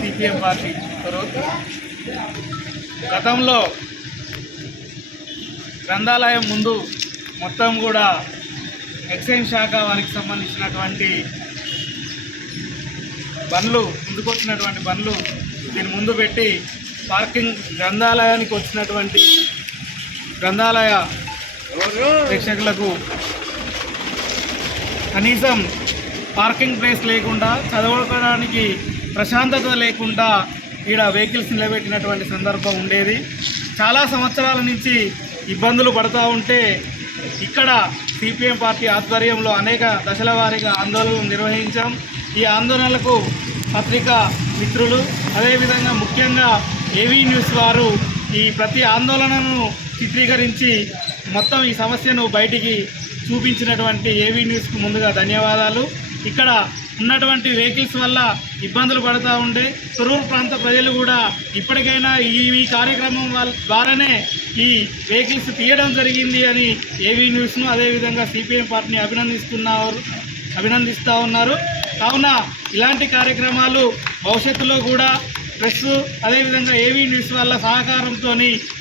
CPM party గతంలో గ్రంథాలయం ముందు మొత్తం కూడా ఎక్సైజ్ శాఖ వారికి సంబంధించినటువంటి బండ్లు ముందుకొచ్చినటువంటి బండ్లు దీని ముందు పెట్టి పార్కింగ్ గ్రంథాలయానికి వచ్చినటువంటి గ్రంథాలయ ప్రేక్షకులకు కనీసం పార్కింగ్ ప్లేస్ లేకుండా చదవడానికి ప్రశాంతత లేకుండా ఈడ వెహికల్స్ నిలబెట్టినటువంటి సందర్భం ఉండేది. చాలా సంవత్సరాల నుంచి ఇబ్బందులు పడుతూ ఉంటే ఇక్కడ సిపిఎం పార్టీ ఆధ్వర్యంలో అనేక దశల వారీగా ఆందోళనలు నిర్వహించాం. ఈ ఆందోళనలకు పత్రికా మిత్రులు అదేవిధంగా ముఖ్యంగా ఏవీ న్యూస్ వారు ఈ ప్రతి ఆందోళనను చిత్రీకరించి మొత్తం ఈ సమస్యను బయటికి చూపించినటువంటి ఏవీ న్యూస్కు ముందుగా ధన్యవాదాలు. ఇక్కడ ఉన్నటువంటి వెహికల్స్ వల్ల ఇబ్బందులు పడుతూ ఉండే. తొరూరు ప్రాంత ప్రజలు కూడా ఇప్పటికైనా ఈ ఈ కార్యక్రమం వాళ్ళ ద్వారానే ఈ వెహికల్స్ తీయడం జరిగింది అని ఏవీ న్యూస్ను అదేవిధంగా సిపిఎం పార్టీని అభినందిస్తున్నారు అభినందిస్తూ ఉన్నారు. కావున ఇలాంటి కార్యక్రమాలు భవిష్యత్తులో కూడా ప్రెస్ అదేవిధంగా ఏవీ న్యూస్ వాళ్ళ సహకారంతో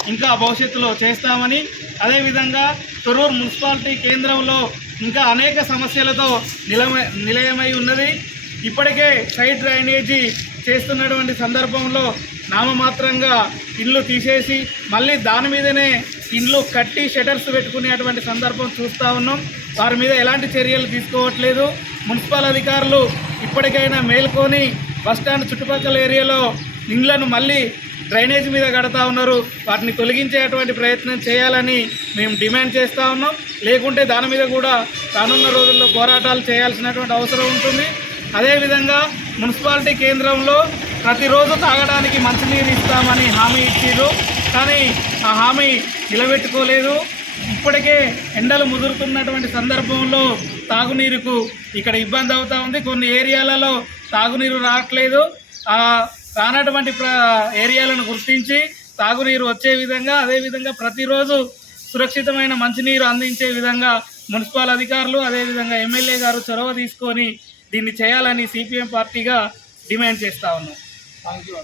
ఇంకా భవిష్యత్తులో చేస్తామని అదేవిధంగా తొరూరు మున్సిపాలిటీ కేంద్రంలో ఇంకా అనేక సమస్యలతో నిలమ నిలయమై ఉన్నది. ఇప్పటికే సైడ్ డ్రైనేజీ చేస్తున్నటువంటి సందర్భంలో నామమాత్రంగా ఇండ్లు తీసేసి మళ్ళీ దాని మీదనే ఇండ్లు కట్టి షటర్స్ పెట్టుకునేటువంటి సందర్భం చూస్తూ ఉన్నాం. వారి మీద ఎలాంటి చర్యలు తీసుకోవట్లేదు. మున్సిపల్ అధికారులు ఇప్పటికైనా మేల్కొని బస్టాండ్ చుట్టుపక్కల ఏరియాలో ఇండ్లను మళ్ళీ డ్రైనేజ్ మీద కడతా ఉన్నారు. వాటిని తొలగించేటువంటి ప్రయత్నం చేయాలని మేము డిమాండ్ చేస్తూ ఉన్నాం. లేకుంటే దాని మీద కూడా రానున్న రోజుల్లో పోరాటాలు చేయాల్సినటువంటి అవసరం ఉంటుంది. అదేవిధంగా మున్సిపాలిటీ కేంద్రంలో ప్రతిరోజు తాగడానికి మంచినీరు ఇస్తామని హామీ ఇచ్చారు. కానీ ఆ హామీ నిలబెట్టుకోలేదు. ఇప్పటికే ఎండలు ముదురుతున్నటువంటి సందర్భంలో తాగునీరుకు ఇక్కడ ఇబ్బంది అవుతూ ఉంది. కొన్ని ఏరియాలలో తాగునీరు రావట్లేదు. కానటువంటి ఏరియాలను గుర్తించి తాగునీరు వచ్చే విధంగా అదేవిధంగా ప్రతిరోజు సురక్షితమైన మంచినీరు అందించే విధంగా మున్సిపల్ అధికారులు అదేవిధంగా ఎమ్మెల్యే గారు చొరవ తీసుకొని దీన్ని చేయాలని సిపిఎం పార్టీగా డిమాండ్ చేస్తా ఉన్నాం. Thank you